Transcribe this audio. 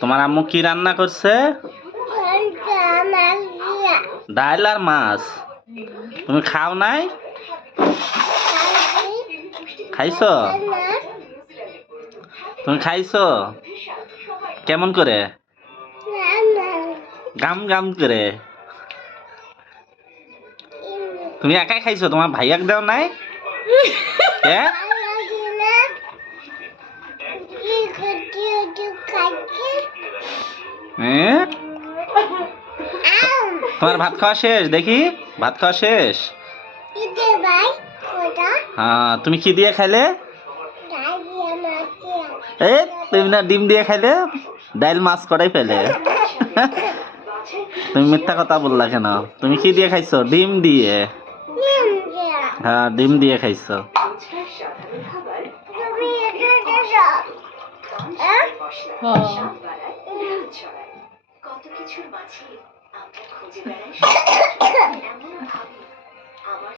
তোমার আম্মু কি রান্না করছে? ডাল আর মাছ। তুমি খাও নাই? খাইছো? তুমি খাইছো কেমন করে? গাম গাম করে। তুমি একাই খাইছো, তোমার ভাইয়াক দেও নাই? হ্যাঁ, হ্যাঁ? তোমার ভাত খাওয়া শেষ? দেখি ভাত খাওয়া শেষ। হ্যাঁ, তুমি কি দিয়ে খাইলে? এ তুমি না ডিম দিয়ে খাইলে? ডাইল মাছ করাই ফেলে। তুমি মিথ্যা কথা বললা কেন? তুমি কি দিয়ে খাইছো? ডিম দিয়ে। হ্যাঁ, ডিম দিয়ে খাইছো। কত কিছুর মাঝে আমরা খুঁজে বেড়াই।